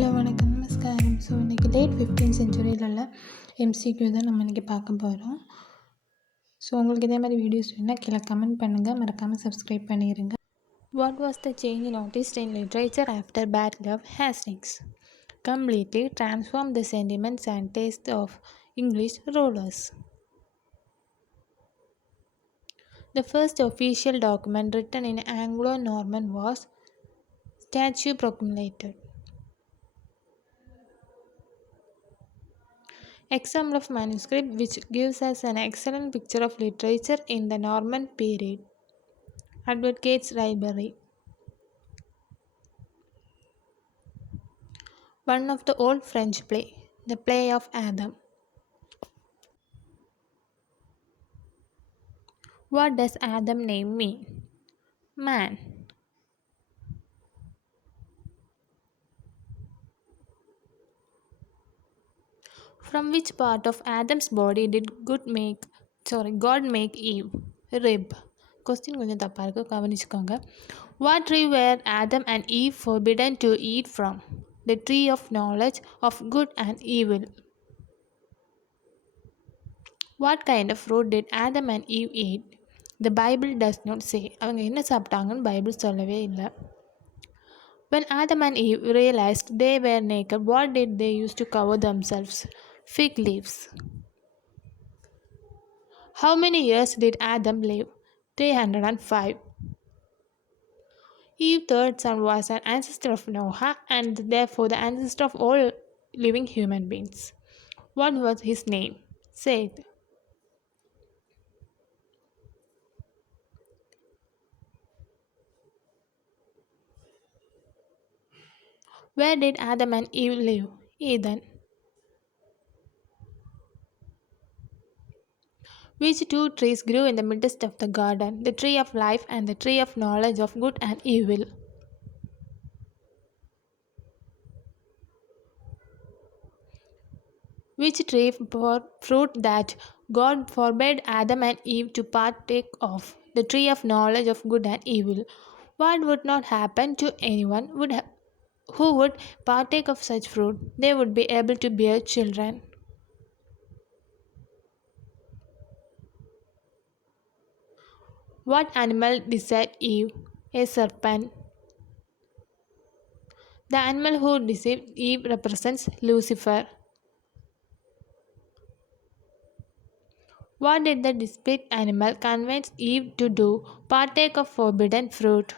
Hello வணக்கம் நமஸ்காரம். So இன்றைக்கி லேட் 15th செஞ்சுரியில் உள்ள MCQ தான் நம்ம இன்றைக்கி பார்க்க போகிறோம். ஸோ உங்களுக்கு இதே மாதிரி வீடியோஸ் வேணுன்னா கீழே கமெண்ட் பண்ணுங்கள், மறக்காமல் சப்ஸ்கிரைப் பண்ணிடுங்க. What was the change in artist in literature after battle of Hastings? Completely transformed the sentiments and taste of English rulers. The first official document written in Anglo-Norman was Statute Proclamated. Example of manuscript which gives us an excellent picture of literature in the Norman period. Advocates Library. One of the old French play, The Play of Adam. What does Adam name mean? Man. From which part of Adam's body did God make Eve? Rib. Question கொஞ்சம் தப்பாக இருக்குது, கவனிச்சுக்கோங்க. What tree were Adam and Eve forbidden to eat from? The tree of knowledge of good and evil. What kind of fruit did Adam and Eve eat? The Bible does not say. அவங்க என்ன சாப்பிட்டாங்கன்னு Bible சொல்லவே இல்லை. When Adam and Eve realized they were naked, what did they use to cover themselves? Fig leaves. How many years did Adam live? 305. Eve's third son was an ancestor of Noah and therefore the ancestor of all living human beings. What was his name? Seth. Where did Adam and Eve live? Eden. Which two trees grew in the midst of the garden? The tree of life and the tree of knowledge of good and evil. Which tree bore fruit that God forbade Adam and Eve to partake of? The tree of knowledge of good and evil. What would not happen to anyone who would partake of such fruit? They would be able to bear children. What animal deceived Eve? A serpent. The animal who deceived Eve represents Lucifer. What did the deceived animal convince Eve to do? Partake of forbidden fruit.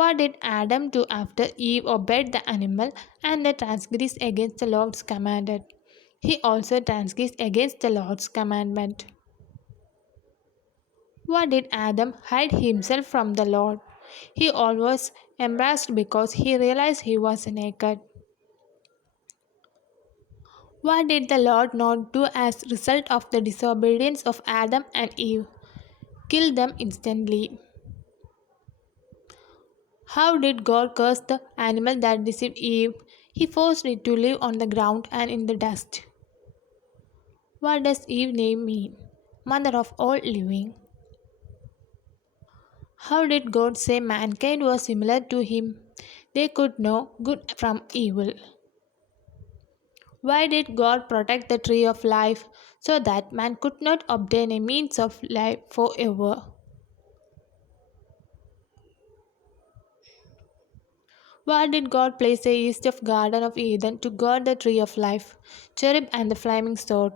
What did Adam do after Eve obeyed the animal and transgressed against the Lord's commandment? He also transgressed against the Lord's commandment. What did Adam hide himself from the Lord? He always embarrassed because he realized he was naked. What did the Lord not do as a result of the disobedience of Adam and Eve? Kill them instantly. How did God curse the animal that deceived Eve? He forced it to live on the ground and in the dust. What does Eve's name mean? Mother of all living. How did God say mankind was similar to him? They could know good from evil. Why did God protect the tree of life? So that man could not obtain a means of life forever. Why did God place the east of Garden of Eden to guard the tree of life? Cherub and the flaming sword.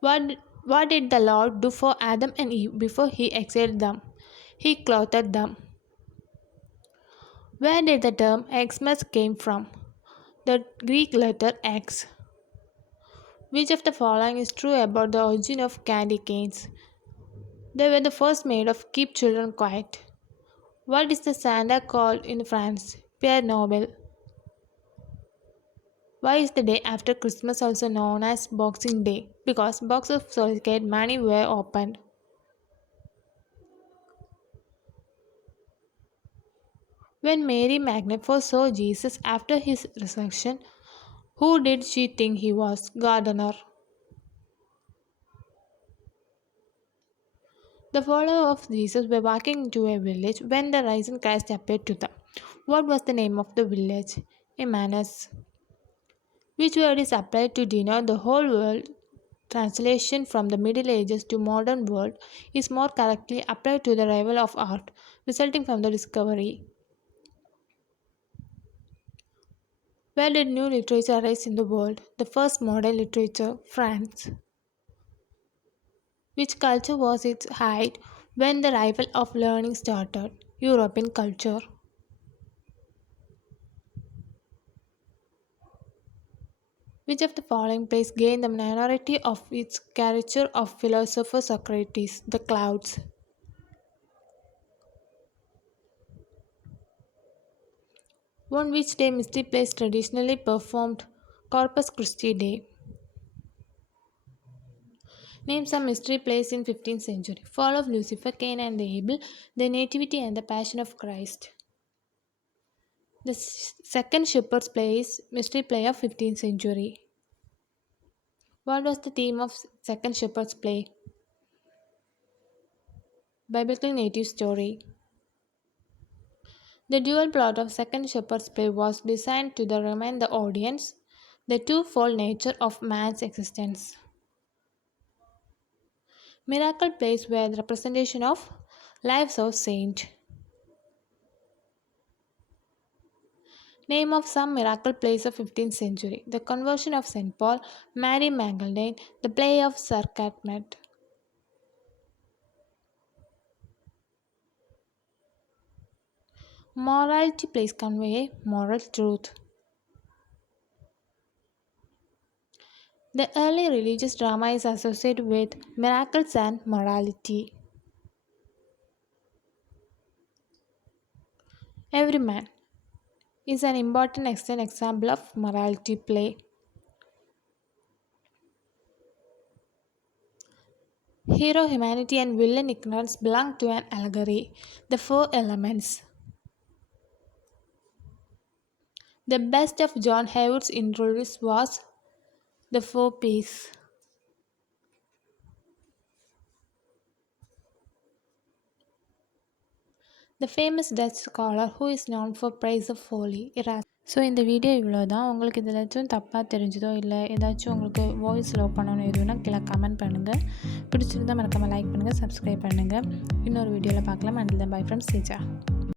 What did the Lord do for Adam and Eve before he exiled them? He clothed them. Where did the term Xmas came from? The Greek letter X. Which of the following is true about the origin of candy canes? They were the first made of keep children quiet. What is the Santa called in France? Père Noël. Why is the day after Christmas also known as Boxing Day? Because boxes of solid money were opened. When Mary Magdalene saw Jesus after his resurrection, who did she think he was? Gardener. The followers of Jesus were walking into a village when the risen Christ appeared to them. What was the name of the village? A manus. Which word is applied to denote the whole world? Translation from the Middle Ages to modern world is more correctly applied to the arrival of art, resulting from the discovery. Where did new literature arise in the world? The first modern literature, France. Which culture was its height when the arrival of learning started? European culture. Which of the following plays gained the minority of its caricature of philosopher Socrates? The clouds. On which day mystery plays traditionally performed? Corpus Christi Day. Name some mystery plays in 15th century. Fall of Lucifer, Cain and Abel, the Nativity and the Passion of Christ. The second Shepherd's Play is mystery play of 15th century. What was the theme of second Shepherd's Play? Biblical native story. The dual plot of second Shepherd's Play was designed to remind the audience the twofold nature of man's existence. Miracle plays were the representation of lives of saints. Name of some miracle plays of 15th century. The Conversion of St. Paul, Mary Magdalene, the play of Sir Catmet. Morality plays convey moral truth. The early religious drama is associated with miracles and morality. Every man is an important example of morality play. Hero humanity and villain ignorance belong to an allegory. The four elements. The best of John Haywood's introduce was the four P's. The famous Dutch scholar who is known for praise of folly, Erasmus. So இந்த video இவ்வளோ தான். உங்களுக்கு இதில் ஏதாச்சும் தப்பாக தெரிஞ்சதோ இல்லை ஏதாச்சும் உங்களுக்கு வாய்ஸ் லோ பண்ணணும் எதுனா கீழே கமெண்ட் பண்ணுங்கள். பிடிச்சிருந்தால் மறக்காமல் லைக் பண்ணுங்கள், சப்ஸ்கிரைப் பண்ணுங்கள். இன்னொரு வீடியோவில் பார்க்கலாம். And bye from சேஜா.